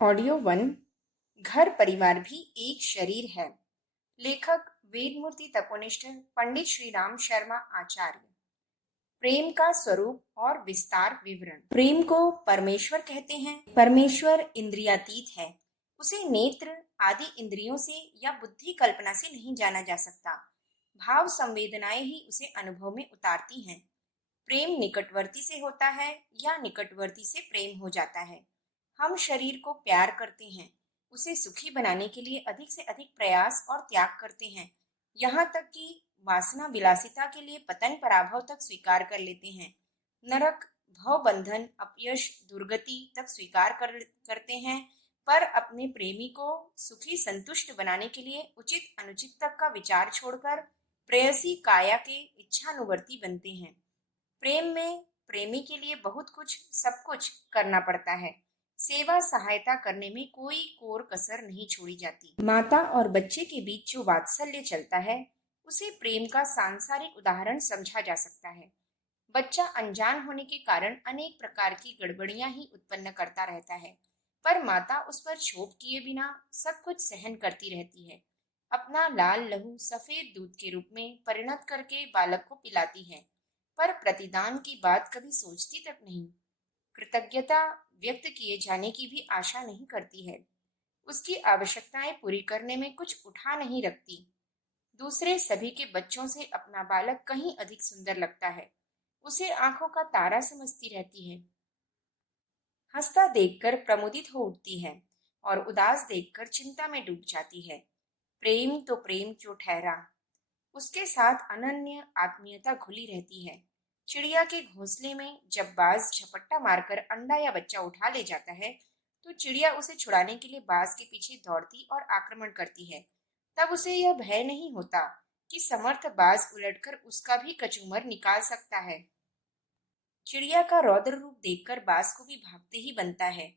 Audio one. घर परिवार भी एक शरीर है। लेखक वेदमूर्ति तपोनिष्ठ पंडित श्री राम शर्मा आचार्य। प्रेम का स्वरूप और विस्तार विवरण। प्रेम को परमेश्वर कहते हैं। परमेश्वर इंद्रियातीत है। उसे नेत्र आदि इंद्रियों से या बुद्धि कल्पना से नहीं जाना जा सकता। भाव संवेदनाएं ही उसे अनुभव में उतारती हैं। प्रेम निकटवर्ती से होता है या निकटवर्ती से प्रेम हो जाता है। हम शरीर को प्यार करते हैं, उसे सुखी बनाने के लिए अधिक से अधिक प्रयास और त्याग करते हैं, यहाँ तक कि वासना विलासिता के लिए पतन पराभव तक स्वीकार कर लेते हैं। नरक, भव बंधन, अपयश, दुर्गति तक स्वीकार करते हैं, पर अपने प्रेमी को सुखी संतुष्ट बनाने के लिए उचित अनुचित तक का विचार छोड़कर प्रेयसी काया के इच्छानुवर्ती बनते हैं। प्रेम में प्रेमी के लिए बहुत कुछ, सब कुछ करना पड़ता है। सेवा सहायता करने में कोई कोर कसर नहीं छोड़ी जाती। माता और बच्चे के बीच जो वात्सल्य चलता है, उसे प्रेम का सांसारिक उदाहरण समझा जा सकता है। बच्चा अनजान होने के कारण अनेक प्रकार की गड़बड़ियां ही उत्पन्न करता रहता है, पर माता उस पर क्षोभ किए बिना सब कुछ सहन करती रहती है। अपना लाल लहू सफेद दूध के रूप में परिणत करके बालक को पिलाती है, पर प्रतिदान की बात कभी सोचती तक नहीं। कृतज्ञता व्यक्त किए जाने की भी आशा नहीं करती है। उसकी आवश्यकताएं पूरी करने में कुछ उठा नहीं रखती। दूसरे सभी के बच्चों से अपना बालक कहीं अधिक सुंदर लगता है। उसे आंखों का तारा समझती रहती है। हंसता देखकर प्रमुदित हो उठती है और उदास देखकर चिंता में डूब जाती है। प्रेम तो प्रेम जो ठहरा, उसके साथ अनन्य आत्मीयता घुली रहती है। चिड़िया के घोंसले में जब बाज झपट्टा मारकर अंडा या बच्चा उठा ले जाता है, तो चिड़िया उसे छुड़ाने के लिए बाज के पीछे दौड़ती और आक्रमण करती है। तब उसे यह भय नहीं होता कि समर्थ बाज उलटकर उसका भी कचूमर निकाल सकता है। चिड़िया का रौद्र रूप देखकर बाज को भी भागते ही बनता है।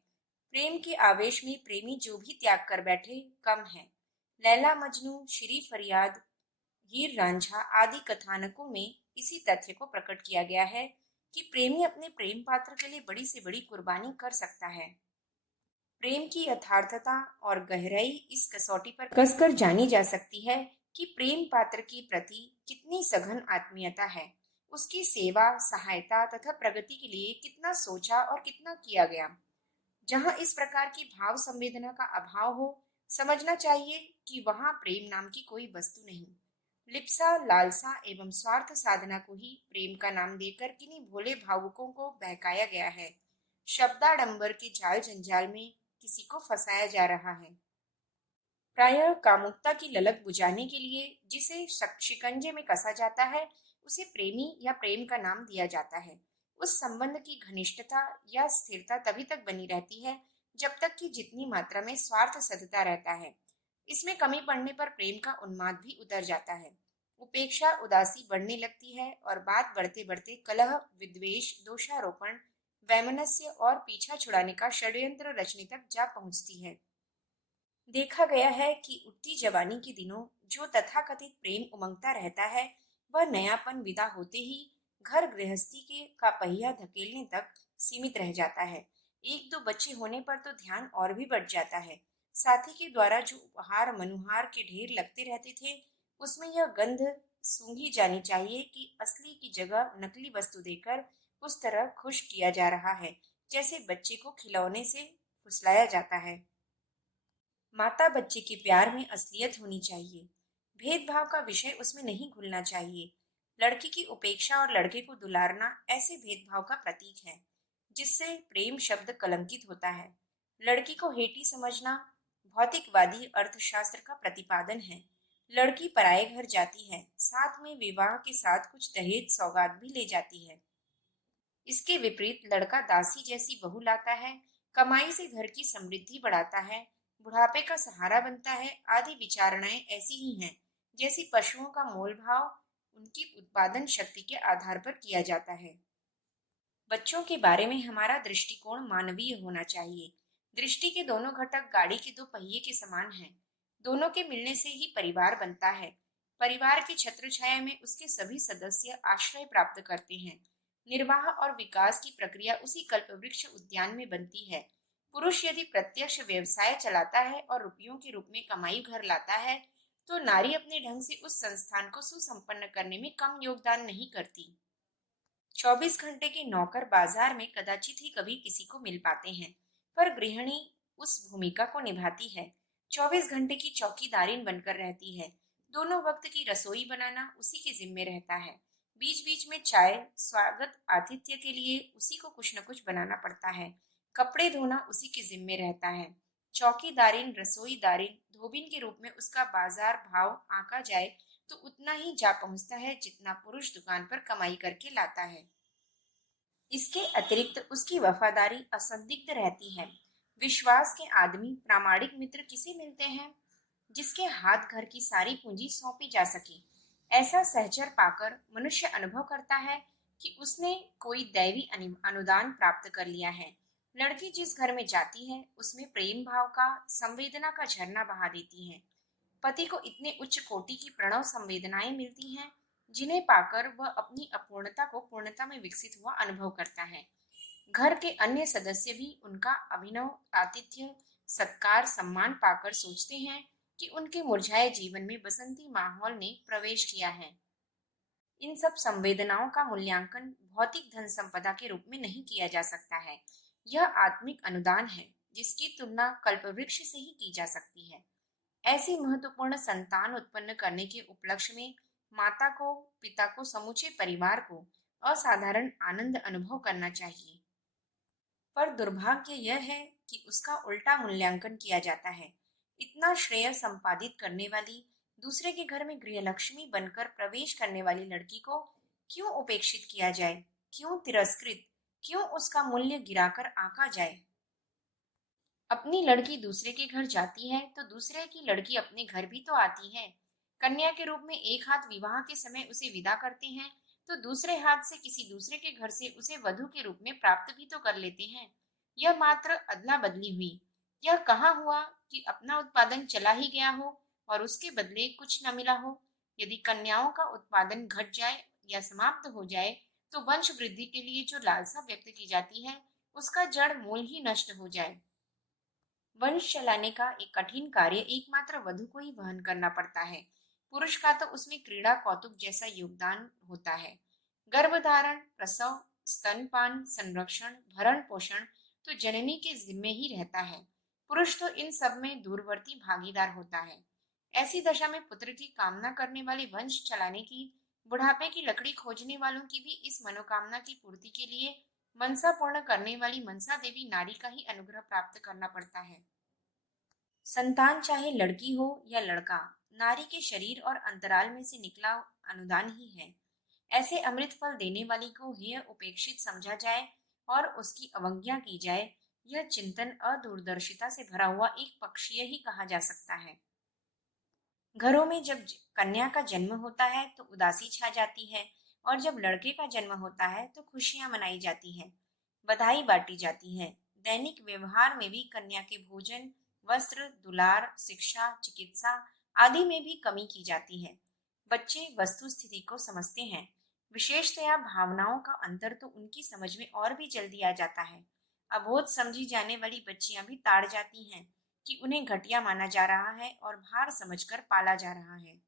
प्रेम के आवेश में प्रेमी जो भी त्याग कर बैठे कम है। लैला मजनू, श्री फरियाद, हीर रांझा आदि कथानकों में इसी तथ्य को प्रकट किया गया है कि प्रेमी अपने प्रेम पात्र के लिए बड़ी से बड़ी कुर्बानी कर सकता है। प्रेम की यथार्थता और गहराई इस कसौटी पर कसकर जानी जा सकती है कि प्रेम पात्र के प्रति कितनी सघन आत्मीयता है, उसकी सेवा सहायता तथा प्रगति के लिए कितना सोचा और कितना किया गया। जहाँ इस प्रकार की भाव संवेदना का अभाव हो, समझना चाहिए कि वहाँ प्रेम नाम की कोई वस्तु नहीं। लिप्सा, लालसा एवं स्वार्थ साधना को ही प्रेम का नाम देकर किन्हीं भोले भावुकों को बहकाया गया है। शब्दाडंबर के जाल जंजाल में किसी को फंसाया जा रहा है। प्रायः कामुकता की ललक बुझाने के लिए जिसे शिकंजे में कसा जाता है, उसे प्रेमी या प्रेम का नाम दिया जाता है। उस संबंध की घनिष्ठता या स्थिरता तभी तक बनी रहती है जब तक कि जितनी मात्रा में स्वार्थ सधता रहता है। इसमें कमी पड़ने पर प्रेम का उन्माद भी उतर जाता है। उपेक्षा उदासी बढ़ने लगती है और बात बढ़ते बढ़ते कलह, विद्वेष, दोषारोपण, वैमनस्य और पीछा छुड़ाने का षड्यंत्र रचने तक जा पहुंचती है। देखा गया है कि उठती जवानी के दिनों जो तथाकथित प्रेम उमंगता रहता है, वह नयापन विदा होते ही घर गृहस्थी के का पहिया धकेलने तक सीमित रह जाता है। एक दो बच्चे होने पर तो ध्यान और भी बढ़ जाता है। साथी के द्वारा जो उपहार मनुहार के ढेर लगते रहते थे, उसमें यह गंध सूंघी जानी चाहिए कि असली की जगह नकली वस्तु देकर उस तरह खुश किया जा रहा है जैसे बच्चे को खिलौने से फुसलाया जाता है। माता बच्चे के प्यार में असलियत होनी चाहिए। भेदभाव का विषय उसमें नहीं घुलना चाहिए। लड़की की उपेक्षा और लड़के को दुलारना ऐसे भेदभाव का प्रतीक है जिससे प्रेम शब्द कलंकित होता है। लड़की को हेठी समझना भौतिकवादी अर्थशास्त्र का प्रतिपादन है। लड़की पराये घर जाती है, साथ में विवाह के साथ कुछ दहेज सौगात भी ले जाती है। इसके विपरीत लड़का दासी जैसी बहू लाता है, कमाई से घर की समृद्धि बढ़ाता है, बुढ़ापे का सहारा बनता है आदि विचारणाएं ऐसी ही हैं जैसी पशुओं का मोल भाव उनकी उत्पादन शक्ति के आधार पर किया जाता है। बच्चों के बारे में हमारा दृष्टिकोण मानवीय होना चाहिए। दृष्टि के दोनों घटक गाड़ी के दो पहिए के समान हैं। दोनों के मिलने से ही परिवार बनता है। परिवार की छत्र छाया में उसके सभी सदस्य आश्रय प्राप्त करते हैं। निर्वाह और विकास की प्रक्रिया उसी कल्पवृक्ष उद्यान में बनती है। पुरुष यदि प्रत्यक्ष व्यवसाय चलाता है और रुपयों के रूप में कमाई घर लाता है, तो नारी अपने ढंग से उस संस्थान को सुसंपन्न करने में कम योगदान नहीं करती। 24 घंटे के नौकर बाजार में कदाचित ही कभी किसी को मिल पाते हैं, पर गृहिणी उस भूमिका को निभाती है। 24 घंटे की चौकीदारिन बनकर रहती है। दोनों वक्त की रसोई बनाना उसी के जिम्मे रहता है। बीच बीच में चाय, स्वागत आतिथ्य के लिए उसी को कुछ न कुछ बनाना पड़ता है। कपड़े धोना उसी के जिम्मे रहता है। चौकीदारिन, रसोईदारिन, धोबिन के रूप में उसका बाजार भाव आंका जाए तो उतना ही जा पहुंचता है जितना पुरुष दुकान पर कमाई करके लाता है। इसके अतिरिक्त उसकी वफादारी असंदिग्ध रहती है। विश्वास के आदमी, प्रामाणिक मित्र किसे मिलते हैं जिसके हाथ घर की सारी पूंजी सौंपी जा सके। ऐसा सहचर पाकर मनुष्य अनुभव करता है कि उसने कोई दैवी अनुदान प्राप्त कर लिया है। लड़की जिस घर में जाती है उसमें प्रेम भाव का, संवेदना का झरना बहा देती है। पति को इतने उच्च कोटि की प्रणव संवेदनाएं मिलती हैं जिन्हें पाकर वह अपनी अपूर्णता को पूर्णता में विकसित हुआ अनुभव करता है। घर के अन्य सदस्य भी उनका अभिनव आतिथ्य, सत्कार, सम्मान पाकर सोचते हैं कि उनके मुरझाए जीवन में बसंती माहौल ने प्रवेश किया है। इन सब संवेदनाओं का मूल्यांकन भौतिक धन संपदा के रूप में नहीं किया जा सकता है। यह आत्मिक अनुदान है जिसकी तुलना कल्पवृक्ष से ही की जा सकती है। ऐसी महत्वपूर्ण संतान उत्पन्न करने के उपलक्ष्य में माता को, पिता को, समूचे परिवार को असाधारण आनंद अनुभव करना चाहिए। पर दुर्भाग्य यह है कि उसका उल्टा मूल्यांकन किया जाता है। इतना श्रेय संपादित करने वाली, दूसरे के घर में गृहलक्ष्मी बनकर प्रवेश करने वाली लड़की को क्यों उपेक्षित किया जाए, क्यों तिरस्कृत, क्यों उसका मूल्य गिराकर आंका जाए। अपनी लड़की दूसरे के घर जाती है तो दूसरे की लड़की अपने घर भी तो आती है। कन्या के रूप में एक हाथ विवाह के समय उसे विदा करते हैं तो दूसरे हाथ से किसी दूसरे के घर से उसे वधू के रूप में प्राप्त भी तो कर लेते हैं। यह मात्र अदला बदली हुई। यह कहाँ हुआ कि अपना उत्पादन चला ही गया हो और उसके बदले कुछ न मिला हो। यदि कन्याओं का उत्पादन घट जाए या समाप्त हो जाए तो वंश वृद्धि के लिए जो लालसा व्यक्त की जाती है उसका जड़ मूल ही नष्ट हो जाए। वंश चलाने का एक कठिन कार्य एकमात्र वधु को ही वहन करना पड़ता है। पुरुष का तो उसमें क्रीड़ा कौतुक जैसा योगदान होता है। गर्भधारण, प्रसव, स्तनपान, संरक्षण, भरण पोषण तो जननी के जिम्मे ही रहता है। पुरुष तो इन सब में दूरवर्ती भागीदार होता है। ऐसी दशा में पुत्र की कामना करने वाले वंश चलाने की, बुढ़ापे की लकड़ी खोजने वालों की भी इस मनोकामना की पूर्ति के लिए मनसा पूर्ण करने वाली मनसा देवी नारी का ही अनुग्रह प्राप्त करना पड़ता है। संतान चाहे लड़की हो या लड़का, नारी के शरीर और अंतराल में से निकला अनुदान ही है। ऐसे अमृत फल देने वाली को हेय उपेक्षित समझा जाए और उसकी अवज्ञा की जाए, यह चिंतन अदूरदर्शिता से भरा हुआ एक पक्षीय ही कहा जा सकता है। घरों में जब कन्या का जन्म होता है तो उदासी छा जाती है और जब लड़के का जन्म होता है तो खुशियां मनाई जाती हैं, बधाई बांटी जाती है। दैनिक व्यवहार में भी कन्या के भोजन, वस्त्र, दुलार, शिक्षा, चिकित्सा आदि में भी कमी की जाती है। बच्चे वस्तु स्थिति को समझते हैं, विशेषतया भावनाओं का अंतर तो उनकी समझ में और भी जल्दी आ जाता है। अबोध समझी जाने वाली बच्चियां भी ताड़ जाती हैं कि उन्हें घटिया माना जा रहा है और भार समझकर पाला जा रहा है।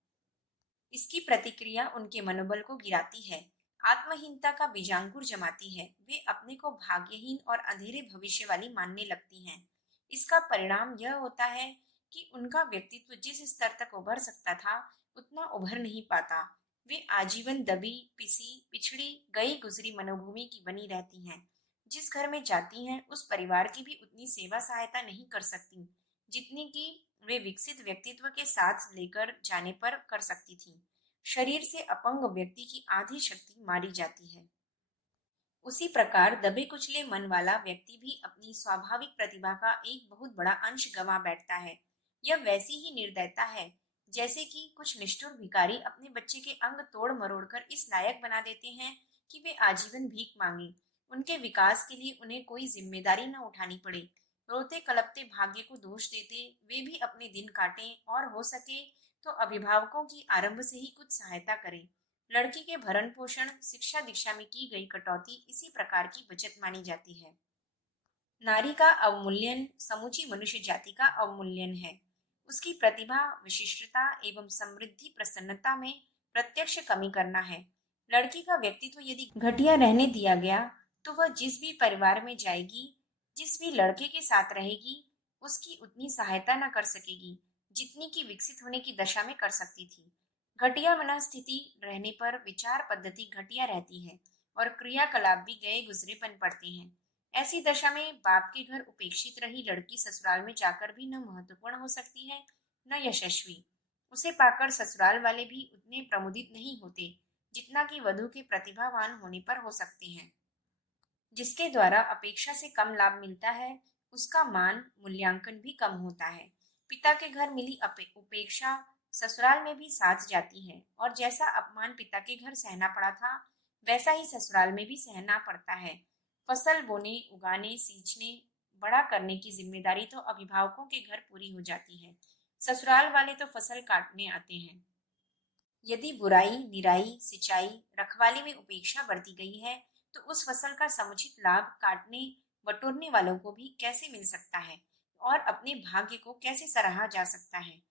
इसकी प्रतिक्रिया उनके मनोबल को गिराती है, आत्महीनता का बीजांकुर जमाती है। वे अपने को भाग्यहीन और अंधेरे भविष्य वाली मानने लगती हैं। इसका परिणाम यह होता है कि उनका व्यक्तित्व जिस स्तर तक उभर सकता था उतना उभर नहीं पाता। वे आजीवन दबी, पिसी, पिछड़ी, गई गुजरी मनोभूमि की बनी रहती हैं। जिस घर में जाती हैं उस परिवार की भी उतनी सेवा सहायता नहीं कर सकती जितनी कि वे विकसित व्यक्तित्व के साथ लेकर जाने पर कर सकती थीं। शरीर से अपंग व्यक्ति की आधी शक्ति मारी जाती है। उसी प्रकार दबे कुचले मन वाला व्यक्ति भी अपनी स्वाभाविक प्रतिभा का एक बहुत बड़ा अंश गंवा बैठता है। यह वैसी ही निर्दयता है जैसे कि कुछ निष्ठुर भिखारी अपने बच्चे के अंग तोड़ मरोड़ कर इस लायक बना देते हैं कि वे आजीवन भीख मांगे। उनके विकास के लिए उन्हें कोई जिम्मेदारी न उठानी पड़े। रोते कलपते भाग्य को दोष देते वे भी अपने दिन काटें और हो सके तो अभिभावकों की आरंभ से ही कुछ सहायता करें। लड़की के भरण पोषण, शिक्षा दीक्षा में की गई कटौती इसी प्रकार की बचत मानी जाती है। नारी का अवमूल्यन समूची मनुष्य जाति का अवमूल्यन है। उसकी प्रतिभा, विशिष्टता एवं समृद्धि प्रसन्नता में प्रत्यक्ष कमी करना है। लड़की का व्यक्तित्व यदि घटिया रहने दिया गया तो वह जिस भी परिवार में जाएगी, जिस भी लड़के के साथ रहेगी, उसकी उतनी सहायता न कर सकेगी जितनी की विकसित होने की दशा में कर सकती थी। घटिया मनस्थिति रहने पर विचार पद्धति घटिया रहती है और क्रियाकलाप भी गए गुजरेपन पड़ते हैं। ऐसी दशा में बाप के घर उपेक्षित रही लड़की ससुराल में जाकर भी न महत्वपूर्ण हो सकती है, न यशस्वी। उसे पाकर ससुराल वाले भी उतने प्रमुदित नहीं होते जितना कि वधु के प्रतिभावान होने पर हो सकते हैं। जिसके द्वारा अपेक्षा से कम लाभ मिलता है, उसका मान मूल्यांकन भी कम होता है। पिता के घर मिली उपेक्षा ससुराल में भी साथ जाती है और जैसा अपमान पिता के घर सहना पड़ा था, वैसा ही ससुराल में भी सहना पड़ता है। फसल बोने, उगाने, सींचने, बड़ा करने की जिम्मेदारी तो अभिभावकों के घर पूरी हो जाती है। ससुराल वाले तो फसल काटने आते हैं। यदि बुराई, निराई, सिंचाई, रखवाली में उपेक्षा बरती गई है, तो उस फसल का समुचित लाभ काटने बटोरने वालों को भी कैसे मिल सकता है और अपने भाग्य को कैसे सराहा जा सकता है।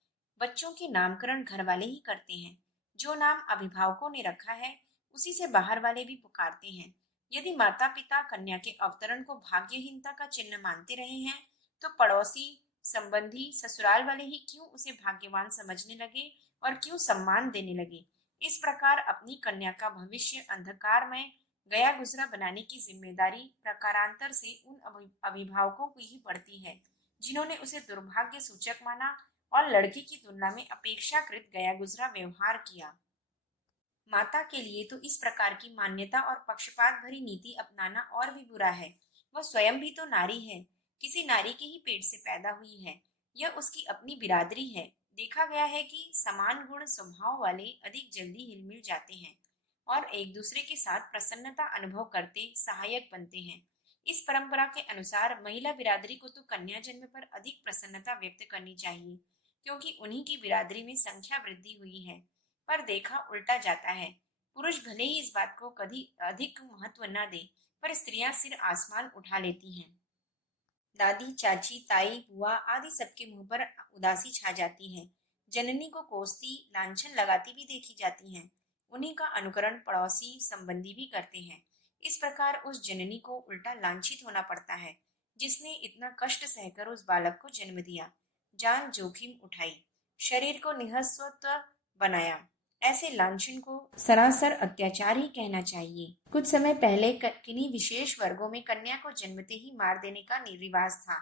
बच्चों के नामकरण घर वाले ही करते हैं। जो नाम अभिभावकों ने रखा है, उसी से बाहर वाले भी पुकारते हैं। यदि माता पिता कन्या के अवतरण को भाग्यहीनता का चिन्ह मानते रहे हैं, तो पड़ोसी, संबंधी, ससुराल वाले ही क्यों उसे भाग्यवान समझने लगे और क्यों सम्मान देने लगे। इस प्रकार अपनी कन्या का भविष्य अंधकार में गया गुजरा बनाने की जिम्मेदारी प्रकारांतर से उन अभिभावकों को ही पड़ती है जिन्होंने उसे दुर्भाग्य सूचक माना और लड़की की तुलना में अपेक्षाकृत गया गुजरा व्यवहार किया। माता के लिए तो इस प्रकार की मान्यता और पक्षपात भरी नीति अपनाना और भी बुरा है। वह स्वयं भी तो नारी है, किसी नारी के ही पेट से पैदा हुई है। यह उसकी अपनी बिरादरी है। देखा गया है कि समान गुण स्वभाव वाले अधिक जल्दी हिलमिल जाते हैं और एक दूसरे के साथ प्रसन्नता अनुभव करते सहायक बनते हैं। इस परंपरा के अनुसार महिला बिरादरी को तो कन्या जन्म पर अधिक प्रसन्नता व्यक्त करनी चाहिए, क्योंकि उन्हीं की बिरादरी में संख्या वृद्धि हुई है। पर देखा उल्टा जाता है। पुरुष भले ही इस बात को कभी अधिक महत्व न दे, पर स्त्रियां सिर आसमान उठा लेती हैं। दादी, चाची, ताई, बुआ आदि सबके मुंह पर उदासी छा जाती है। जननी को कोसती, लांछन लगाती भी देखी जाती हैं। उन्हीं का अनुकरण पड़ोसी, संबंधी भी करते हैं। इस प्रकार उस जननी को उल्टा लांछित होना पड़ता है जिसने इतना कष्ट सहकर उस बालक को जन्म दिया, जान जोखिम उठाई, शरीर को निहस्वत्व बनाया। ऐसे लांछन को सरासर अत्याचार ही कहना चाहिए। कुछ समय पहले किन्हीं विशेष वर्गों में कन्या को जन्मते ही मार देने का रिवाज था।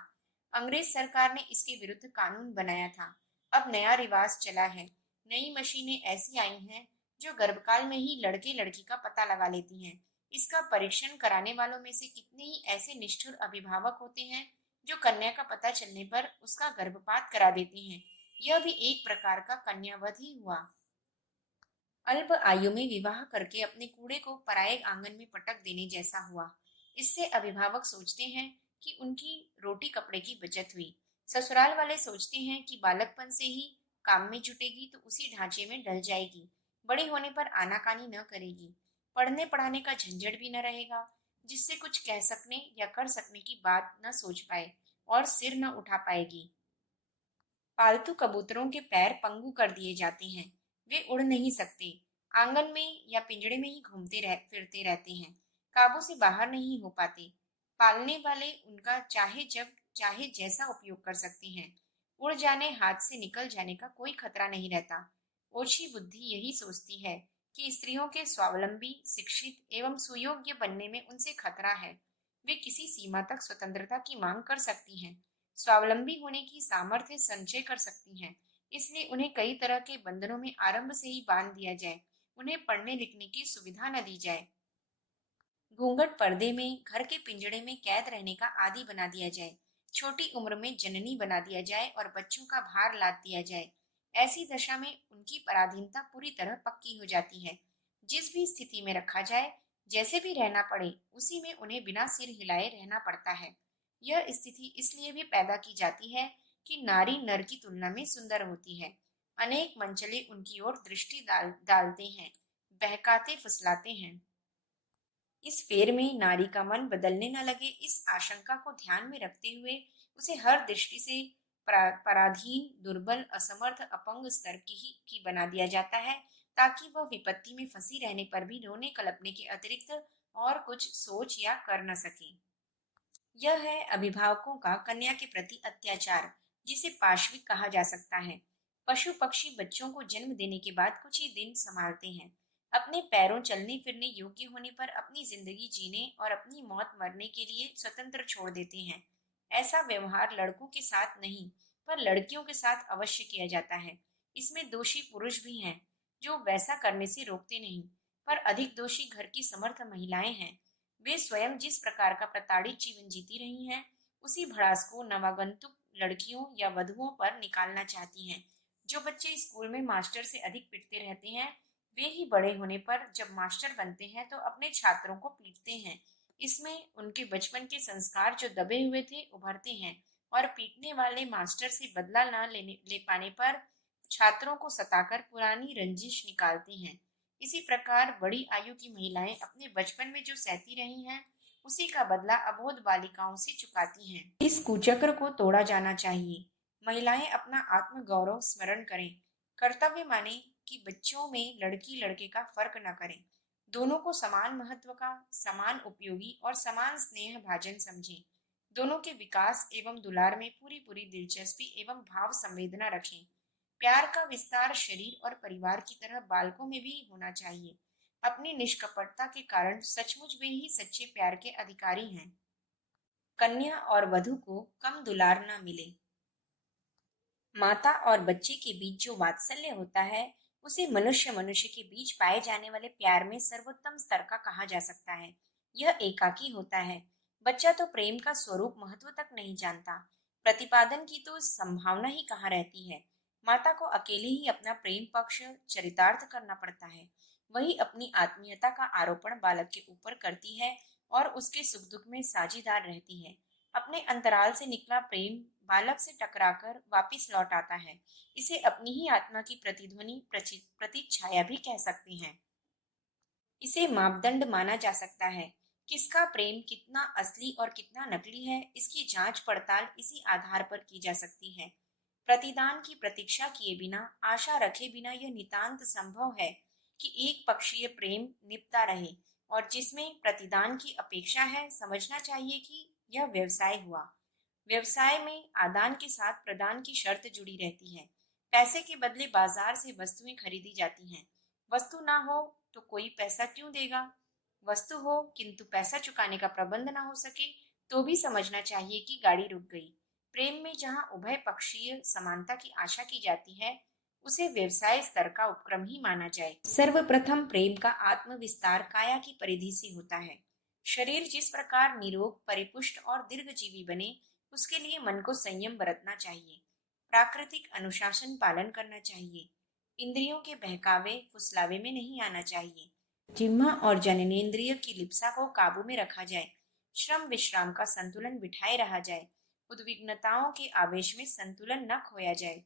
अंग्रेज सरकार ने इसके विरुद्ध कानून बनाया था। अब नया रिवाज चला है। नई मशीनें ऐसी आई हैं जो गर्भकाल में ही लड़के लड़की का पता लगा लेती हैं। इसका परीक्षण कराने वालों में से कितने ही ऐसे निष्ठुर अभिभावक होते हैं जो कन्या का पता चलने पर उसका गर्भपात करा देते हैं। यह भी एक प्रकार का कन्यावध ही हुआ। अल्प आयु में विवाह करके अपने कूड़े को पराये आंगन में पटक देने जैसा हुआ। इससे अभिभावक सोचते हैं कि उनकी रोटी कपड़े की बचत हुई। ससुराल वाले सोचते हैं कि बालकपन से ही काम में जुटेगी तो उसी ढांचे में डल जाएगी, बड़े होने पर आनाकानी न करेगी, पढ़ने पढ़ाने का झंझट भी न रहेगा, जिससे कुछ कह सकने या कर सकने की बात न सोच पाए और सिर न उठा पाएगी। पालतू कबूतरों के पैर पंगु कर दिए जाते हैं। वे उड़ नहीं सकते, आंगन में या पिंजड़े में ही फिरते रहते हैं, काबू से बाहर नहीं हो पाते। पालने वाले उनका चाहे जब चाहे जैसा उपयोग कर सकते हैं। उड़ जाने, हाथ से निकल जाने का कोई खतरा नहीं रहता। ओछी बुद्धि यही सोचती है कि स्त्रियों के स्वावलंबी, शिक्षित एवं सुयोग्य बनने में उनसे खतरा है। वे किसी सीमा तक स्वतंत्रता की मांग कर सकती हैं, स्वावलंबी होने की सामर्थ्य संचय कर सकती हैं। इसलिए उन्हें कई तरह के बंधनों में आरंभ से ही बांध दिया जाए, उन्हें पढ़ने लिखने की सुविधा न दी जाए, घूंघट पर्दे में घर के पिंजड़े में कैद रहने का आदी बना दिया जाए, छोटी उम्र में जननी बना दिया जाए और बच्चों का भार लाद दिया जाए। ऐसी दशा में उनकी पराधीनता पूरी तरह पक्की हो जाती है। जिस भी स्थिति में रखा जाए, जैसे भी रहना पड़े, उसी में उन्हें बिना सिर हिलाए रहना पड़ता है। यह स्थिति इसलिए भी पैदा की जाती है कि नारी नर की तुलना में सुंदर होती है। अनेक मंचले उनकी ओर दृष्टि डालते हैं, बहकाते फुसलाते हैं। इस फेर में नारी का मन बदलने न लगे, इस आशंका को ध्यान में रखते हुए उसे हर दृष्टि से पराधीन, दुर्बल, असमर्थ, अपंग स्तर की बना दिया जाता है, ताकि वह विपत्ति में फंसी रहने पर भी रोने कलपने के अतिरिक्त और कुछ सोच या कर न सके। यह है अभिभावकों का कन्या के प्रति अत्याचार, जिसे पाशविक कहा जा सकता है। पशु पक्षी बच्चों को जन्म देने के बाद कुछ ही दिन संभालते हैं। अपने पैरों चलने फिरने योग्य होने पर अपनी जिंदगी जीने और अपनी मौत मरने के लिए स्वतंत्र छोड़ देते हैं। ऐसा व्यवहार लड़कों के साथ नहीं, पर लड़कियों के साथ अवश्य किया जाता है। इसमें दोषी पुरुष भी हैं, जो वैसा करने से रोकते नहीं, पर अधिक दोषी घर की समर्थ महिलाएं हैं। वे स्वयं जिस प्रकार का प्रताड़ित जीवन जीती रही हैं, उसी भड़ास को नवागंतुक लड़कियों या वधुओं पर निकालना चाहती हैं। जो बच्चे स्कूल में मास्टर से अधिक पिटते रहते हैं, वे ही बड़े होने पर जब मास्टर बनते हैं तो अपने छात्रों को पीटते हैं। इसमें उनके बचपन के संस्कार जो दबे हुए थे उभरते हैं, और पीटने वाले मास्टर से बदला न ले पाने पर छात्रों को सताकर पुरानी रंजिश निकालती हैं। इसी प्रकार बड़ी आयु की महिलाएं अपने बचपन में जो सहती रही हैं, उसी का बदला अबोध बालिकाओं से चुकाती हैं। इस कुचक्र को तोड़ा जाना चाहिए। महिलाएं अपना आत्म गौरव स्मरण करें, कर्तव्य माने कि बच्चों में लड़की लड़के का फर्क न करें, दोनों को समान महत्व का, समान उपयोगी और समान स्नेह भाजन समझें। दोनों के विकास एवं दुलार में पूरी पूरी दिलचस्पी एवं भाव संवेदना रखें। प्यार का विस्तार शरीर और परिवार की तरह बालकों में भी होना चाहिए। अपनी निष्कपटता के कारण सचमुच वे ही सच्चे प्यार के अधिकारी हैं। कन्या और वधू को कम दुलार न मिले। माता और बच्चे के बीच जो वात्सल्य होता है, उसे मनुष्य मनुष्य के बीच पाए जाने वाले प्यार में सर्वोत्तम स्तर का कहा जा सकता है। यह एकाकी होता है। बच्चा तो प्रेम का स्वरूप महत्व तक नहीं जानता, प्रतिपादन की तो संभावना ही कहाँ रहती है। माता को अकेले ही अपना प्रेम पक्ष चरितार्थ करना पड़ता है। वही अपनी आत्मीयता का आरोपण बालक के ऊपर करती है और उसके सुख दुख में साझीदार रहती है। अपने अंतराल से निकला प्रेम बालक से टकराकर वापिस लौट आता है। इसे अपनी ही आत्मा की प्रतिध्वनि, प्रतीच्छाया भी कह सकते हैं। इसे मापदंड माना जा सकता है। किसका प्रेम कितना असली और कितना नकली है, इसकी जांच पड़ताल इसी आधार पर की जा सकती है। प्रतिदान की प्रतीक्षा किए बिना, आशा रखे बिना यह नितांत संभव है कि एक पक्षीय प्रेम निपटा रहे, और जिसमें प्रतिदान की अपेक्षा है, समझना चाहिए कि यह व्यवसाय हुआ। व्यवसाय में आदान के साथ प्रदान की शर्त जुड़ी रहती है। पैसे के बदले बाजार से वस्तुएं खरीदी जाती हैं। वस्तु ना हो तो कोई पैसा क्यों देगा? वस्तु हो किंतु पैसा चुकाने का प्रबंध ना हो सके, तो भी समझना चाहिए कि गाड़ी रुक गई। प्रेम में जहाँ उभय पक्षीय समानता की आशा की जाती है, उसे व्यवसाय स्तर का उपक्रम ही माना जाए। सर्वप्रथम प्रेम का आत्म विस्तार काया की परिधि से होता है। शरीर जिस प्रकार निरोग, परिपुष्ट और दीर्घजीवी बने, उसके लिए मन को संयम बरतना चाहिए। प्राकृतिक अनुशासन पालन करना चाहिए। इंद्रियों के बहकावे फुसलावे में नहीं आना चाहिए। जिह्वा और जननेंद्रिय की लिप्सा को काबू में रखा जाए। श्रम विश्राम का संतुलन बिठाए रहा जाए। उद्विग्नताओं के आवेश में संतुलन न खोया जाए।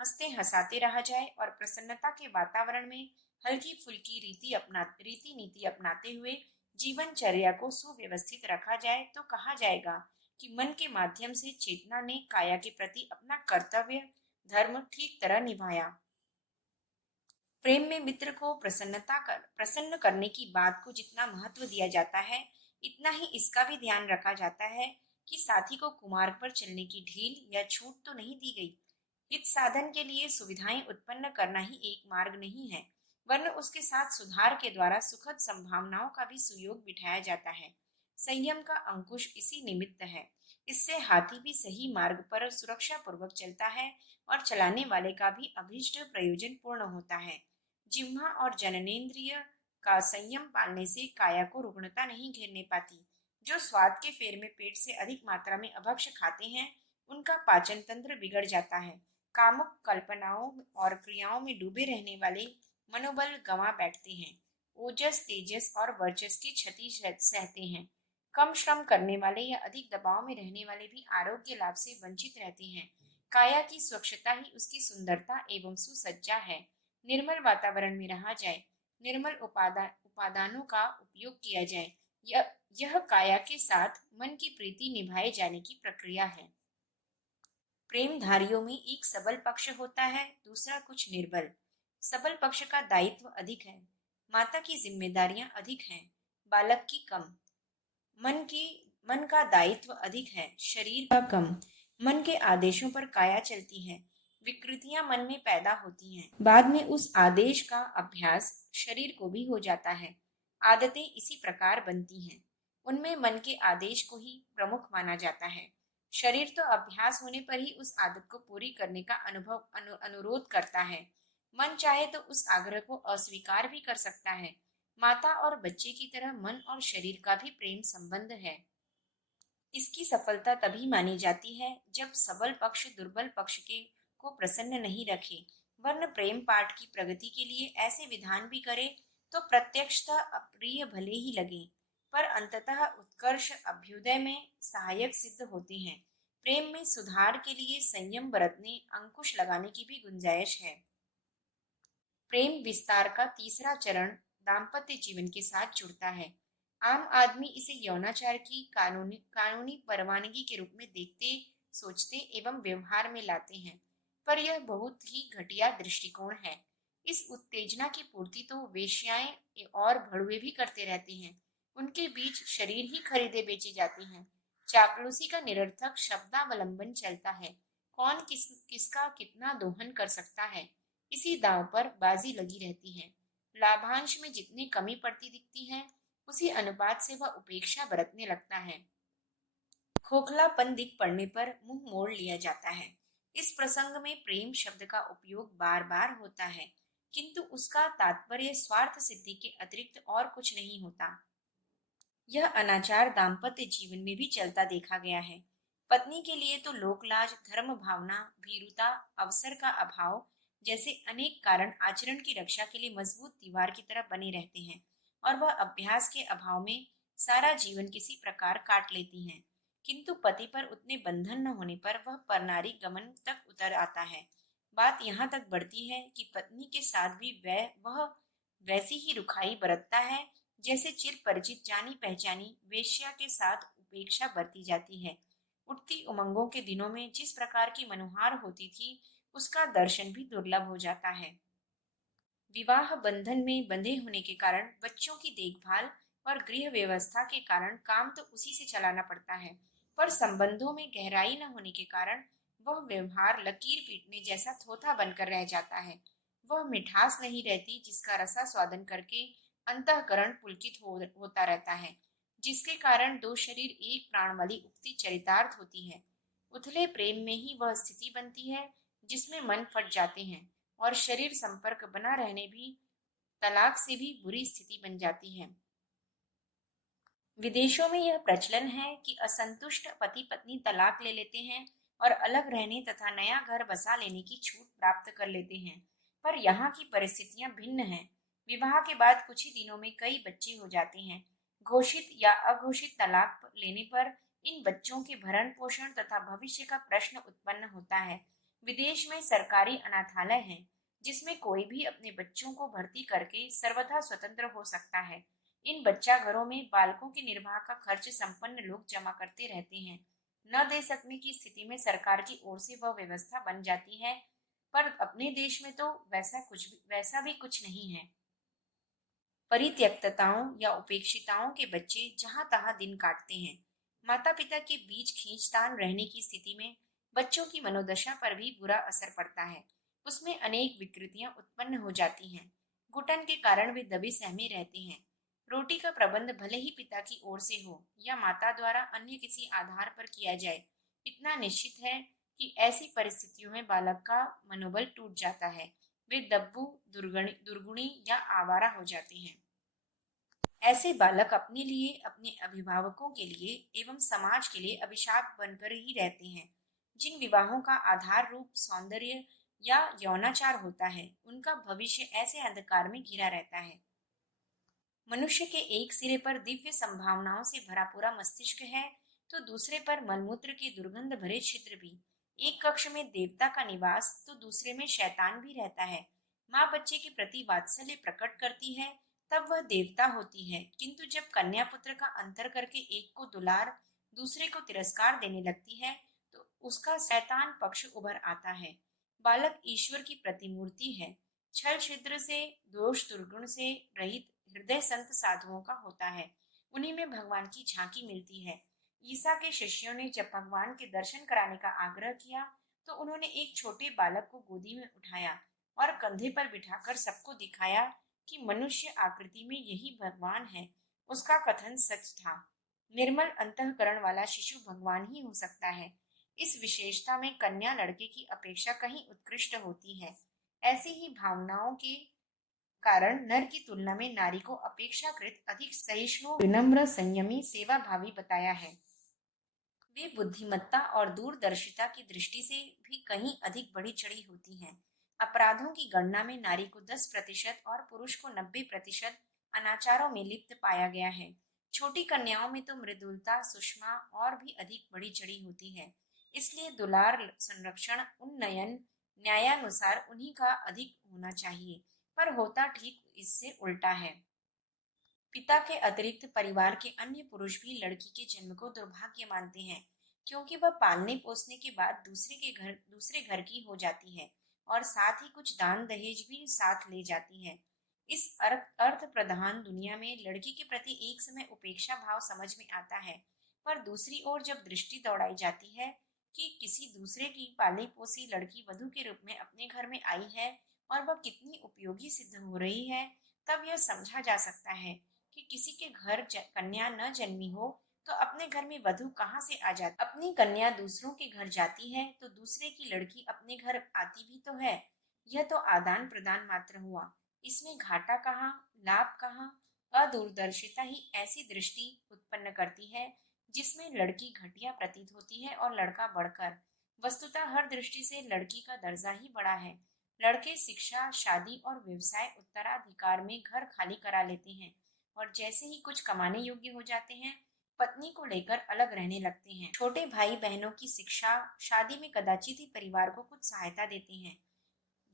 हंसते हंसाते रहा जाए और प्रसन्नता के वातावरण में हल्की फुल्की रीति नीति अपनाते हुए जीवनचर्या को सुव्यवस्थित रखा जाए, तो कहा जाएगा कि मन के माध्यम से चेतना ने काया के प्रति अपना कर्तव्य धर्म ठीक तरह निभाया। प्रेम में मित्र को प्रसन्न करने की बात को जितना महत्व दिया जाता है, इतना ही इसका भी ध्यान रखा जाता है कि साथी को कुमार्ग पर चलने की ढील या छूट तो नहीं दी गई। हित साधन के लिए सुविधाएं उत्पन्न करना ही एक मार्ग नहीं है, वरन उसके साथ सुधार के द्वारा सुखद संभावनाओं का भी सुयोग बिठाया जाता है। संयम का अंकुश इसी निमित्त है। इससे हाथी भी सही मार्ग पर सुरक्षा पूर्वक चलता है और चलाने वाले का भी अभीष्ट प्रयोजन पूर्ण होता है। जिह्वा और जननेंद्रिय का संयम पालने से काया को रुग्णता नहीं घेरने पाती। जो स्वाद के फेर में पेट से अधिक मात्रा में अभक्ष खाते हैं, उनका पाचन तंत्र बिगड़ जाता है। कामुक कल्पनाओं और क्रियाओं में डूबे रहने वाले मनोबल गंवा बैठते हैं। ओजस, तेजस और वर्चस की क्षति सहते हैं। कम श्रम करने वाले या अधिक दबाव में रहने वाले भी आरोग्य लाभ से वंचित रहते हैं। काया की स्वच्छता ही उसकी सुंदरता एवं सुसज्जा है। निर्मल वातावरण में रहा जाए, निर्मल उपादानों का उपयोग किया जाए, यह काया के साथ मन की प्रीति निभाए जाने की प्रक्रिया है। प्रेमधारियों में एक सबल पक्ष होता है, दूसरा कुछ निर्बल। सबल पक्ष का दायित्व अधिक है, माता की जिम्मेदारियां अधिक हैं, बालक की कम। मन की मन का दायित्व अधिक है, शरीर का कम। मन के आदेशों पर काया चलती है, विकृतियां मन में पैदा होती हैं। बाद में उस आदेश का अभ्यास शरीर को भी हो जाता है। आदतें इसी प्रकार बनती हैं, उनमें मन के आदेश को ही प्रमुख माना जाता है। शरीर तो अभ्यास होने पर ही उस आदत को पूरी करने का अनुरोध करता है। मन चाहे तो उस आग्रह को अस्वीकार भी कर सकता है। माता और बच्चे की तरह मन और शरीर का भी प्रेम संबंध है। इसकी सफलता तभी मानी जाती है जब सबल पक्ष दुर्बल पक्ष के को प्रसन्न नहीं रखे, वरन प्रेम पाठ की प्रगति के लिए ऐसे विधान भी करे तो प्रत्यक्षतः अप्रिय भले ही लगे, पर अंततः उत्कर्ष अभ्युदय में सहायक सिद्ध होते हैं। प्रेम में सुधार के लिए संयम बरतने, अंकुश लगाने की भी गुंजाइश है। प्रेम विस्तार का तीसरा चरण दाम्पत्य जीवन के साथ जुड़ता है। आम आदमी इसे यौनाचार की कानूनी परवानगी के रूप में देखते, सोचते एवं व्यवहार में लाते हैं, पर यह बहुत ही घटिया दृष्टिकोण है। इस उत्तेजना की पूर्ति तो वेश्याएं और भड़ुए भी करते रहते हैं। उनके बीच शरीर ही खरीदे बेचे जाते हैं। चापलूसी का निरर्थक शब्दावलंबन चलता है। कौन किसका कितना दोहन कर सकता है, इसी दांव पर बाजी लगी रहती है। लाभांश में जितनी कमी पड़ती दिखती है, उसी अनुपात से वह उपेक्षा बरतने लगता है। खोखलापन दिख पड़ने पर मुंह मोड़ लिया जाता है। इस प्रसंग में प्रेम शब्द का उपयोग बार बार होता है, किंतु उसका तात्पर्य स्वार्थ सिद्धि के अतिरिक्त और कुछ नहीं होता। यह अनाचार दाम्पत्य जीवन में भी चलता देखा गया है। पत्नी के लिए तो लोकलाज, धर्म भावना, भीरुता, अवसर का अभाव जैसे अनेक कारण आचरण की रक्षा के लिए मजबूत दीवार की तरह बने रहते हैं, और वह अभ्यास के अभाव में सारा जीवन किसी प्रकार काट लेती हैं। किंतु पति पर उतने बंधन न होने पर वह परनारी गमन तक उतर आता है। बात यहाँ तक बढ़ती है कि पत्नी के साथ भी वह वैसी ही रुखाई बरतता है जैसे चिर परिचित जानी पहचानी वेश्या के साथ उपेक्षा बरती जाती है। उठती उमंगों के दिनों में जिस प्रकार की मनुहार होती थी, उसका दर्शन भी दुर्लभ हो जाता है। विवाह बंधन में बंधे होने के कारण बच्चों की देखभाल और गृह व्यवस्था के कारण काम तो उसी से चलाना पड़ता है, पर संबंधों में गहराई न होने के कारण वह व्यवहार लकीर पीटने जैसा थोथा बनकर रह जाता है। वह मिठास नहीं रहती जिसका रसा स्वादन करके अंतःकरण पुलकित होता रहता है, जिसके कारण दो शरीर एक प्राण वाली उक्ति चरितार्थ होती है। उथले प्रेम में ही वह स्थिति बनती है जिसमें मन फट जाते हैं और शरीर संपर्क बना रहने भी तलाक से भी बुरी स्थिति बन जाती है। विदेशों में यह प्रचलन है कि असंतुष्ट पति पत्नी तलाक ले लेते हैं और अलग रहने तथा नया घर बसा लेने की छूट प्राप्त कर लेते हैं, पर यहाँ की परिस्थितियां भिन्न हैं। विवाह के बाद कुछ ही दिनों में कई बच्चे हो जाते हैं। घोषित या अघोषित तलाक लेने पर इन बच्चों के भरण पोषण तथा भविष्य का प्रश्न उत्पन्न होता है। विदेश में सरकारी अनाथालय हैं, जिसमें कोई भी अपने बच्चों को भर्ती करके सर्वथा स्वतंत्र हो सकता है। इन बच्चा घरों में बालकों के निर्वाह का खर्च संपन्न लोग जमा करते रहते हैं। न दे सकने की स्थिति में सरकार की ओर से वह व्यवस्था बन जाती है, पर अपने देश में तो वैसा भी कुछ नहीं है। परित्यक्तताओं या उपेक्षिताओं के बच्चे जहां तहां दिन काटते हैं। माता पिता के बीच खींचतान रहने की स्थिति में बच्चों की मनोदशा पर भी बुरा असर पड़ता है। उसमें अनेक विकृतियां उत्पन्न हो जाती हैं। घुटन के कारण वे दबे सहमे रहते हैं। रोटी का प्रबंध भले ही पिता की ओर से हो या माता द्वारा अन्य किसी आधार पर किया जाए, इतना निश्चित है कि ऐसी परिस्थितियों में बालक का मनोबल टूट जाता है। वे दब्बू, दुर्गुणी या आवारा हो जाते हैं। ऐसे बालक अपने लिए, अपने अभिभावकों के लिए एवं समाज के लिए अभिशाप बनकर ही रहते हैं। जिन विवाहों का आधार रूप सौंदर्य या यौनाचार होता है, उनका भविष्य ऐसे अंधकार में घिरा रहता है। मनुष्य के एक सिरे पर दिव्य संभावनाओं से भरा पूरा मस्तिष्क है, तो दूसरे पर मलमूत्र के दुर्गंध भरे छिद्र भी। एक कक्ष में देवता का निवास तो दूसरे में शैतान भी रहता है। माँ बच्चे के प्रति वात्सल्य प्रकट करती है, तब वह देवता होती है, किंतु जब कन्या पुत्र का अंतर करके एक को दुलार दूसरे को तिरस्कार देने लगती है तो उसका शैतान पक्ष उभर आता है। बालक ईश्वर की प्रतिमूर्ति है। छल छिद्र से, दोष दुर्गुण से रहित हृदय संत साधुओं का होता है। उन्हीं में भगवान की झांकी मिलती है। ईसा के शिष्यों ने जब भगवान के दर्शन कराने का आग्रह किया तो उन्होंने एक छोटे बालक को गोदी में उठाया और कंधे पर बिठाकर सबको दिखाया कि मनुष्य आकृति में यही भगवान है। उसका कथन सच था। निर्मल अंतःकरण वाला शिशु भगवान ही हो सकता है। इस विशेषता में कन्या लड़के की अपेक्षा कहीं उत्कृष्ट होती है। ऐसी ही भावनाओं के कारण नर की तुलना में नारी को अपेक्षाकृत अधिक सहिष्णु, विनम्र, संयमी, सेवा भावी बताया है। वे बुद्धिमत्ता और दूरदर्शिता की दृष्टि से भी कहीं अधिक बढ़ी चढ़ी होती हैं। अपराधों की गणना में नारी को 10% और पुरुष को 90% अनाचारों में लिप्त पाया गया है। छोटी कन्याओं में तो मृदुलता, सुषमा और भी अधिक बढ़ी चढ़ी होती है। इसलिए दुलार, संरक्षण, उन्नयन न्यायानुसार उन्हीं का अधिक होना चाहिए, पर होता ठीक इससे उल्टा है। पिता के अतिरिक्त परिवार के अन्य पुरुष भी लड़की के जन्म को दुर्भाग्य मानते हैं, क्योंकि वह पालने पोसने के बाद दूसरे घर की हो जाती है और साथ ही कुछ दान दहेज भी साथ ले जाती है। इस अर्थ प्रधान दुनिया में लड़की के प्रति एक समय उपेक्षा भाव समझ में आता है, पर दूसरी ओर जब दृष्टि दौड़ाई जाती है कि किसी दूसरे की पाली पोसी लड़की वधू के रूप में अपने घर में आई है और वह कितनी उपयोगी सिद्ध हो रही है, तब यह समझा जा सकता है कि किसी के घर कन्या न जन्मी हो तो अपने घर में वधू कहाँ से आ जाती। अपनी कन्या दूसरों के घर जाती है तो दूसरे की लड़की अपने घर आती भी तो है। यह तो आदान प्रदान मात्र हुआ। इसमें घाटा कहाँ, लाभ कहाँ। अदूरदर्शिता ही ऐसी दृष्टि उत्पन्न करती है जिसमें लड़की घटिया प्रतीत होती है और लड़का बढ़कर। वस्तुतः हर दृष्टि से लड़की का दर्जा ही बड़ा है। लड़के शिक्षा, शादी और व्यवसाय उत्तराधिकार में घर खाली करा लेते हैं और जैसे ही कुछ कमाने योग्य हो जाते हैं पत्नी को लेकर अलग रहने लगते हैं। छोटे भाई बहनों की शिक्षा, शादी में कदाचित ही परिवार को कुछ सहायता देते हैं।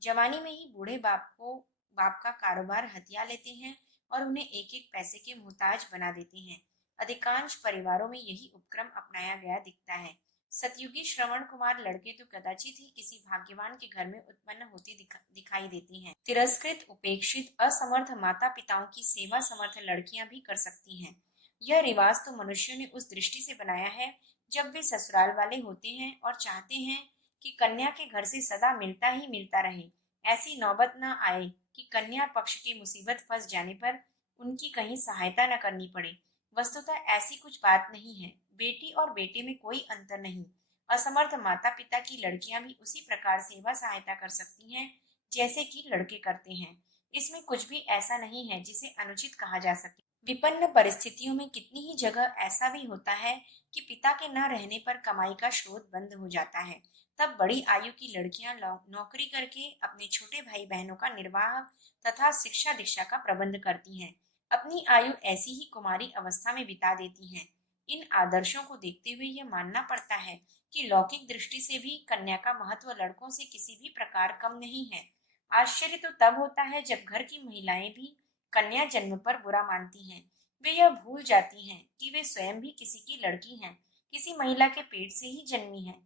जवानी में ही बूढ़े बाप का कारोबार हथिया लेते हैं और उन्हें एक एक पैसे के मोहताज बना देते हैं। अधिकांश परिवारों में यही उपक्रम अपनाया गया दिखता है। सतयुगी श्रवण कुमार लड़के तो कदाचित ही किसी भाग्यवान के घर में उत्पन्न होते दिखाई देते हैं। तिरस्कृत, उपेक्षित, असमर्थ माता पिताओं की सेवा समर्थ लड़कियां भी कर सकती हैं। यह रिवाज तो मनुष्यों ने उस दृष्टि से बनाया है जब वे ससुराल वाले होते हैं और चाहते हैं कि कन्या के घर से सदा मिलता ही मिलता रहे। ऐसी नौबत न आए कि कन्या पक्ष की मुसीबत फंस जाने पर उनकी कहीं सहायता न करनी पड़े। वस्तुतः ऐसी कुछ बात नहीं है। बेटी और बेटे में कोई अंतर नहीं। असमर्थ माता पिता की लड़कियां भी उसी प्रकार सेवा सहायता कर सकती हैं जैसे कि लड़के करते हैं। इसमें कुछ भी ऐसा नहीं है जिसे अनुचित कहा जा सके। विपन्न परिस्थितियों में कितनी ही जगह ऐसा भी होता है कि पिता के न रहने पर कमाई का स्रोत बंद हो जाता है। तब बड़ी आयु की लड़कियां नौकरी करके अपने छोटे भाई बहनों का निर्वाह तथा शिक्षा दीक्षा का प्रबंध करती हैं। अपनी आयु ऐसी ही कुमारी अवस्था में बिता देती हैं। इन आदर्शों को देखते हुए यह मानना पड़ता है कि लौकिक दृष्टि से भी कन्या का महत्व लड़कों से किसी भी प्रकार कम नहीं है। आश्चर्य तो तब होता है जब घर की महिलाएं भी कन्या जन्म पर बुरा मानती हैं। वे यह भूल जाती हैं कि वे स्वयं भी किसी की लड़की हैं, किसी महिला के पेट से ही जन्मी हैं।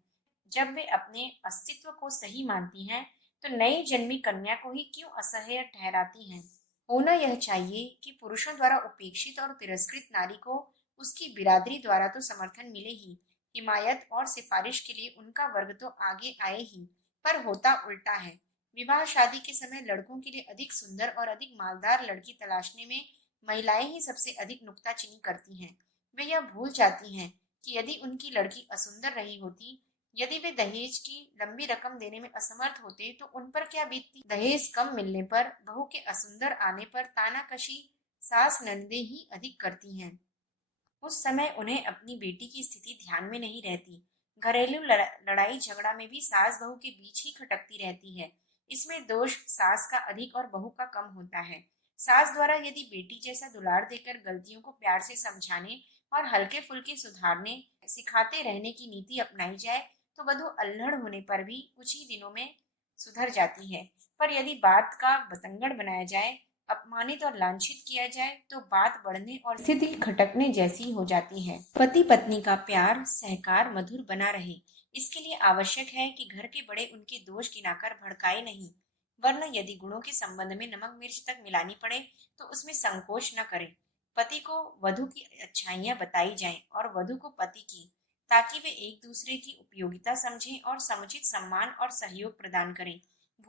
जब वे अपने अस्तित्व को सही मानती हैं तो नई जन्मी कन्या को ही क्यों असह्य ठहराती हैं। होना यह चाहिए कि पुरुषों द्वारा उपेक्षित और तिरस्कृत नारी को उसकी बिरादरी द्वारा तो समर्थन मिले ही, हिमायत और सिफारिश के लिए उनका वर्ग तो आगे आए ही, पर होता उल्टा है। विवाह शादी के समय लड़कों के लिए अधिक सुंदर और अधिक मालदार लड़की तलाशने में महिलाएं ही सबसे अधिक नुक्ताचीनी करती हैं। वे यह भूल जाती हैं कि यदि उनकी लड़की असुंदर रही होती, यदि वे दहेज की लंबी रकम देने में असमर्थ होते तो उन पर क्या बीतती। दहेज कम मिलने पर, बहू के असुंदर आने पर तानाकशी सास नंदे ही अधिक करती हैं। उस समय उन्हें अपनी बेटी की स्थिति ध्यान में नहीं रहती। घरेलू लड़ाई झगड़ा में भी सास बहू के बीच ही खटकती रहती है। इसमें दोष सास का अधिक और बहू का कम होता है। सास द्वारा यदि बेटी जैसा दुलार देकर गलतियों को प्यार से समझाने और हल्के फुल्के सुधारने सिखाते रहने की नीति अपनाई जाए तो वधू अल्हड़ होने पर भी कुछ ही दिनों में सुधर जाती है। पर यदि बात का बतंगड़ बनाया जाए अपमानित और लांछित किया जाए तो बात बढ़ने और स्थिति खटकने जैसी हो जाती है। पति पत्नी का प्यार सहकार मधुर बना रहे, इसके लिए आवश्यक है कि घर के बड़े उनके दोष गिनाकर भड़काए नहीं, वरना यदि गुणों के संबंध में नमक मिर्च तक मिलानी पड़े तो उसमें संकोच न करें। पति को वधू की अच्छाइयां बताई जाएं और वधू को पति की, ताकि वे एक दूसरे की उपयोगिता समझें और समुचित सम्मान और सहयोग प्रदान करें।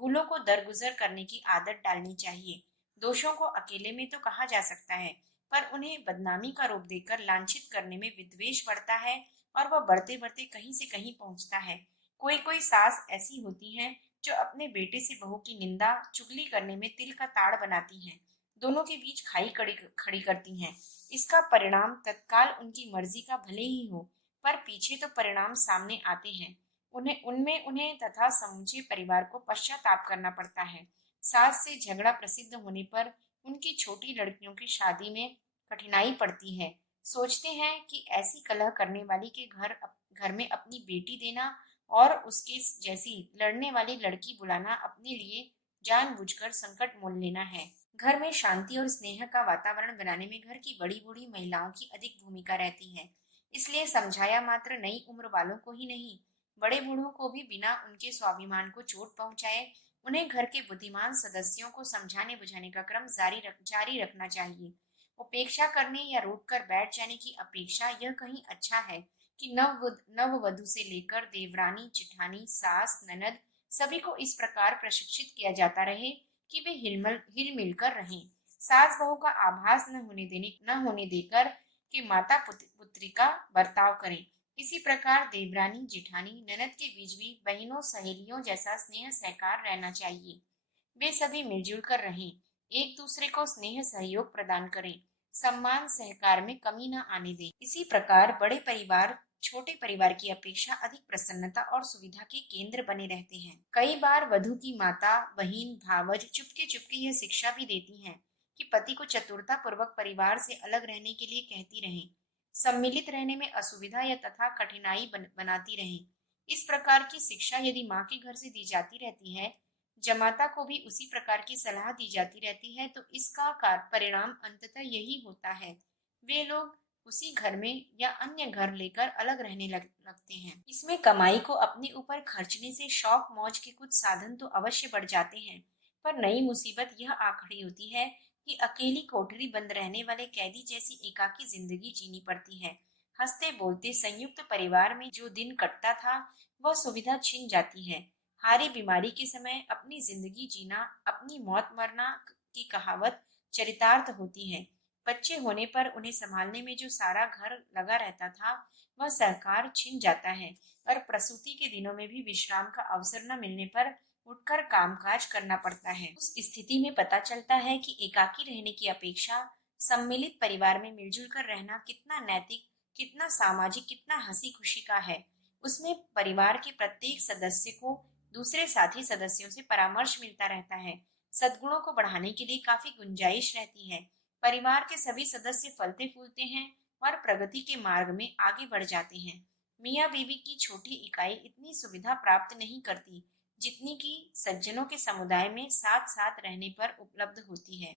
भूलों को दरगुजर करने की आदत डालनी चाहिए। दोषों को अकेले में तो कहा जा सकता है, पर उन्हें बदनामी का रूप देकर लांछित करने में विद्वेष बढ़ता है और वह बढ़ते बढ़ते कहीं से कहीं पहुंचता है। कोई कोई सास ऐसी होती हैं जो अपने बेटे से बहू की निंदा चुगली करने में तिल का ताड़ बनाती हैं, दोनों के बीच खाई कड़ी खड़ी करती हैं। इसका परिणाम तत्काल उनकी मर्जी का भले ही हो, पर पीछे तो परिणाम सामने आते हैं। उन्हें तथा समूचे परिवार को पश्चाताप करना पड़ता है। सास से झगड़ा प्रसिद्ध होने पर उनकी छोटी लड़कियों की शादी में कठिनाई पड़ती है। सोचते हैं कि ऐसी कलह करने वाली के घर में अपनी बेटी देना और उसके जैसी लड़ने वाली लड़की बुलाना अपने लिए जानबूझकर संकट मोल लेना है। घर में शांति और स्नेह का वातावरण बनाने में घर की बड़ी बूढ़ी महिलाओं की अधिक भूमिका रहती है। इसलिए समझाया मात्र नई उम्र वालों को ही नहीं, बड़े बूढ़ों को भी बिना उनके स्वाभिमान को चोट पहुंचाए उन्हें घर के बुद्धिमान सदस्यों को समझाने बुझाने का क्रम जारी रखना चाहिए। उपेक्षा करने या रोक कर बैठ जाने की अपेक्षा यह कहीं अच्छा है कि नववधु से लेकर देवरानी चिठानी सास ननद सभी को इस प्रकार प्रशिक्षित किया जाता रहे कि वे हिल मिलकर रहें। सास बहू का आभास न होने देकर कि माता पुत्री का बर्ताव करें। इसी प्रकार देवरानी जिठानी ननद के बीच भी बहनों सहेलियों जैसा स्नेह सहकार रहना चाहिए। वे सभी मिलजुल कर रहें, एक दूसरे को स्नेह सहयोग प्रदान करें, सम्मान सहकार में कमी न आने दें। इसी प्रकार बड़े परिवार छोटे परिवार की अपेक्षा अधिक प्रसन्नता और सुविधा के केंद्र बने रहते हैं। कई बार वधु की माता बहिन भावज चुपके चुपके यह शिक्षा भी देती हैं कि पति को चतुरता पूर्वक परिवार से अलग रहने के लिए कहती रहें, सम्मिलित रहने में असुविधा या तथा कठिनाई बनाती रहें। इस प्रकार की शिक्षा यदि माँ के घर से दी जाती रहती है, जमाता को भी उसी प्रकार की सलाह दी जाती रहती है, तो इसका परिणाम अंततः यही होता है, वे लोग उसी घर में या अन्य घर लेकर अलग रहने लगते हैं। इसमें कमाई को अपने ऊपर खर्चने से शौक मौज के कुछ साधन तो अवश्य बढ़ जाते हैं, पर नई मुसीबत यह आ खड़ी होती है कि अकेली कोठरी बंद रहने वाले कैदी जैसी एकाकी जिंदगी जीनी पड़ती है। हंसते बोलते संयुक्त परिवार में जो दिन कटता था वह सुविधा छिन जाती है। हारी बीमारी के समय अपनी जिंदगी जीना अपनी मौत मरना की कहावत चरितार्थ होती है। बच्चे होने पर उन्हें संभालने में जो सारा घर लगा रहता था वह सहकार छिन जाता है और प्रसूति के दिनों में भी विश्राम का अवसर न मिलने पर उठकर कामकाज करना पड़ता है। उस स्थिति में पता चलता है कि एकाकी रहने की अपेक्षा सम्मिलित परिवार में मिलजुल कर रहना कितना नैतिक, कितना सामाजिक, कितना हंसी खुशी का है। उसमें परिवार के प्रत्येक सदस्य को दूसरे साथी सदस्यों से परामर्श मिलता रहता है। सद्गुणों को बढ़ाने के लिए काफी गुंजाइश रहती है। परिवार के सभी सदस्य फलते फूलते हैं और प्रगति के मार्ग में आगे बढ़ जाते हैं। मियाँ बीवी की छोटी इकाई इतनी सुविधा प्राप्त नहीं करती जितनी कि सज्जनों के समुदाय में साथ साथ रहने पर उपलब्ध होती है।